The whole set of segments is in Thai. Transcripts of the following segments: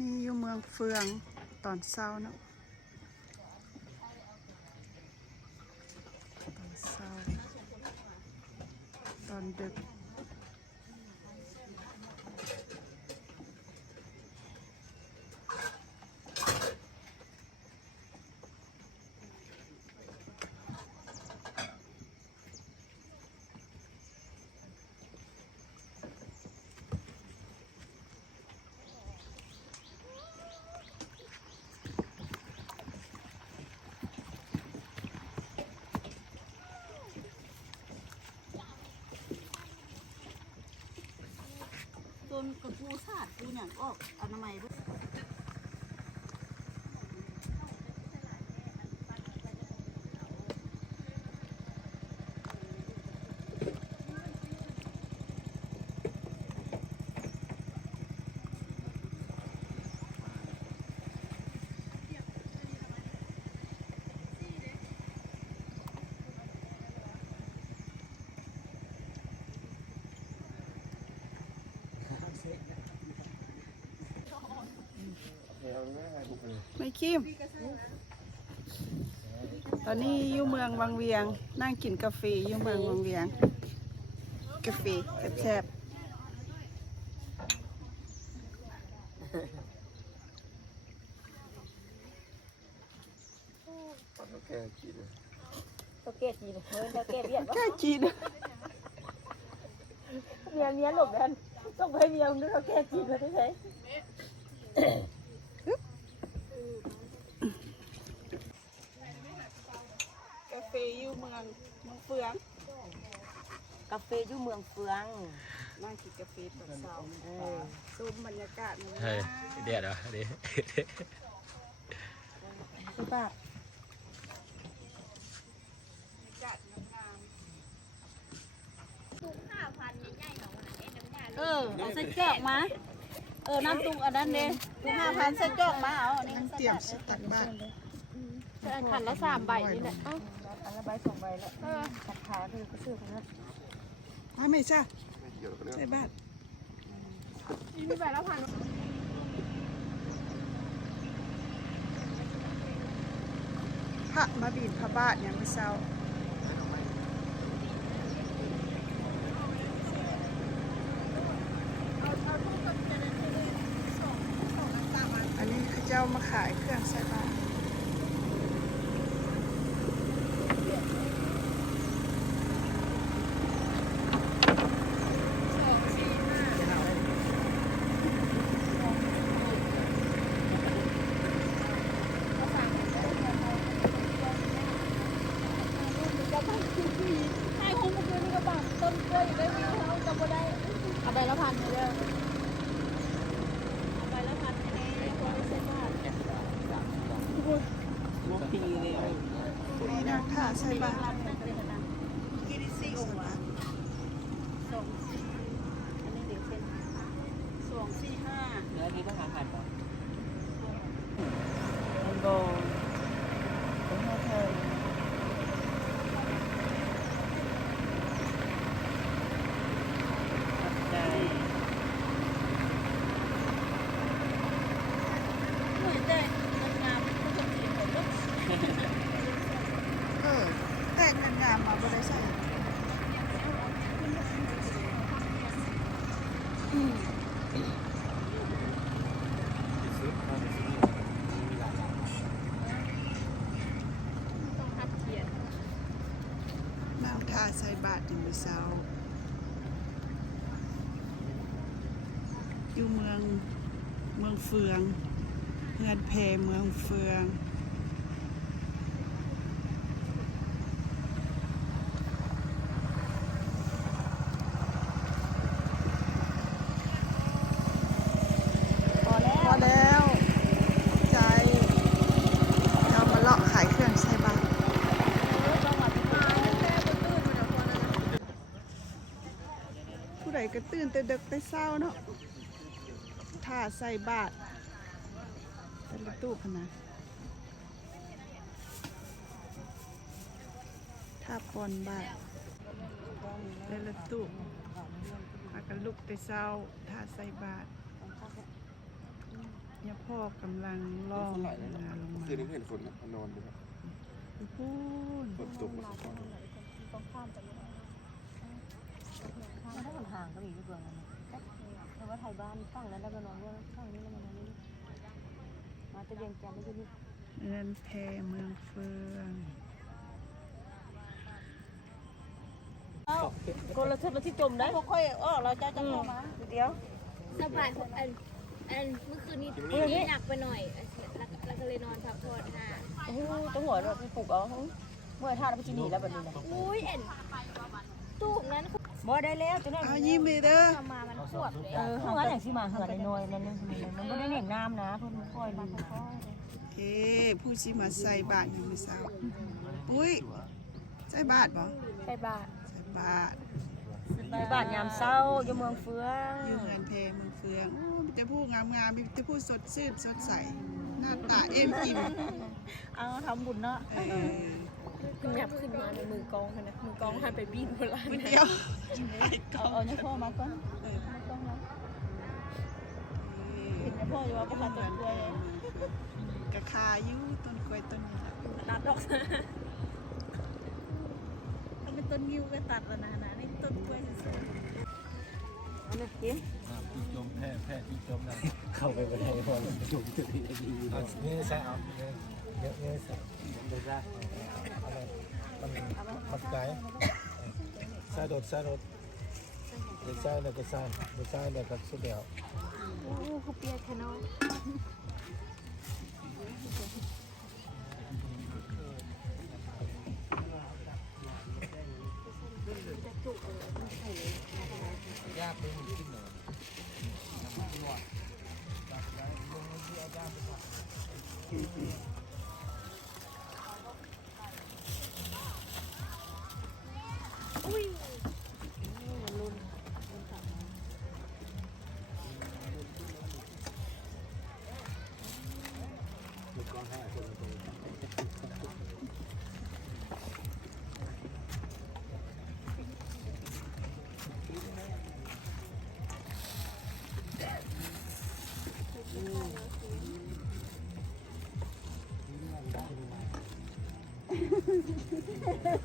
นี่อยู่เมืองเฟืองตอนเช้าเนาะตอนเช้าตอนดึกต้นกระปูชาติปูอย่างออกอนามัยด้วยไม่คิมตอนนี้อยู่เมืองวังเวียงนั่งกินกาแฟอยู่เมืองวังเวียงกาแฟแซ่บตัวแก่จีนเฮ้ยตัวแก่เบียด แค่จีน เมียหลบกันต้องไปเมียมึงด้วยตัวแก่จีนมาที่ไหนกาแฟอยู่เมืองเฟือง กาแฟอยู่เมืองเฟือง นั่งกินกาแฟตอนเช้าชมบรรยากาศมัน เฮ้ยเดี๋ยวเดี๋ยวเดี๋ยว คือป่ะ เอาใส่จอกมาน้ำตุ้งอันนั้นเลยตุ้ง5,000ใส่จอกมาเอานี่ นั่งเตรียมสตักบ้าน ขันละ3 ใบนี่แหละ อันละใบ2 ใบแล้วราคาคือก็ซื้อของนั้น ไม่ใช่ใช่บ้าน นี่มีใบละ1,000 พระมาบินพระบาทเนี่ยเมื่อเช้าอันนี้เขาเจ้ามาขายเครื่องใส่บาตรให้ห้องเพื่อนนี่ก็บังต้นกล้วยได้วิวเขาจำบ่ได้เอาใบละ1,000เลยเด้อเอาใบละ1,000ให้พอได้เซ็นบ้าน นี่นะค่ะใส่บาตร กินซี่องค์วะ2 4อันนี้เดี๋ยวเป็น2 4 5 เนื้อนี้ต้องหาผ่านก่อน มันโบเป็นหัวเธอใจหน่วยแต่งามๆผู้ชมสีผมลูก แต่งงามมาบริษัทน้ำทาใส่บาตรอยู่เช้าอยู่เมืองเฟืองเงินเพเมืองเฟืองพอแล้วใจเรามาเลาะขายเครื่องใส่บาตรผู้ใดก็ตื่นแต่ดึกแต่เศร้าเนาะท่าใส่บาตรเป็นรถตู้พนะท่าปอนบาตรเป็นรถตู้พากันลุกแต่เศร้าท่าใส่บาตร เนี่ยพ่อกำลังล่องเรือลงมา คืนนี้เห็นฝนนอนดูครับ พูน ฝนตกมา ต้องข้ามไปเลยถ้ามันห่างก็มีเบื่อกันเพราะว่าไทยบ้านฝั่งนั้นแล้วก็นอนด้วยฝั่งนี้แล้วก็นอนนี่มาจะเรียงจันทร์ไม่ใช่นี่ นั่นแพเมืองเฟือง คนละเส้นที่จมได้ พวกค่อยเราจะเข้ามาเดี๋ยว สบายอันเมื่อคืนนี้หนักไปหน่อยแล้วก็เลยนอนพักผ่อนค่ะ โอ้โหตัวหัวเราไปปลูกเอาเมื่อท่าเราไปกินนี่แล้วแบบนี้นะ อุ้ยเอ็นตู้นั้น บ่ได้แล้วตัวนั้น เอายิ้มเลยเด้อ ทำมามันขวบเลย ข้างนั้นอย่างที่มาเหือในน้อยนั่นมันไม่ได้เห็นน้ำนะเพิ่นค่อยมันค่อย โอเคผู้ชิมาใส่บาทอยู่มื้อเช้าปุ้ยใส่บาทบ่ ไปบ้าน ใส่บาท บ้านยามเศร้าอยู่เมืองเฟือง อยู่เงินแพเมืองเฟืองโอ้มีแต่ผู้งามๆมีแต่ผู้สดชื่นสดใสหน้าตาเอ็มอิ่ม เอาทำบุญเนาะ ขึ้นยับขึ้นมาในมือกองนะมือกองหันไปบีนโบราณ คนเดียว เอาเนี่ยพ่อมาก่อนมาก่อนนะเห็นเนี่ยพ่ออยู่ว่าประคาต้นกล้วย กะคาอยู่ต้นกล้วยต้นนี้ล่ะ ตัดดอก ถ้าเป็นต้นงิ้วก็ตัดแล้วนะนี่ต้นกล้วยสวย อันนี้กิน ที่จมแพร่ที่จมได้เข้าไปไม่ได้พอจมจุดที่ดีนี่ใช่เอาเนี่ยใส่เดี๋ยวได้มันไกลใส่รถเดี๋ยวใส่แล้วก็ใส่เดี๋ยวใส่แล้วก็สุดแล้ว โอ้เขาเปียกแค่น้อย ยากเลยมันกินเหรอ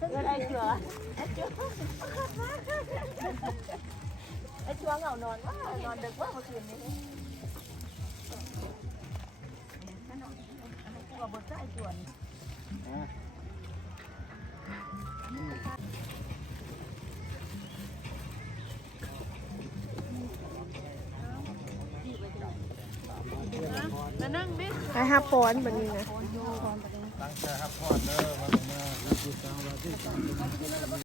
เงินไอ้เสือไอ้ชัวเหงานอนว่านอนดึกว่าเมื่อคืนนี้ตัวบนใต้จวนไปห้าปอนแบบนี้นะ ตั้งใจครับพ่อเด้อมา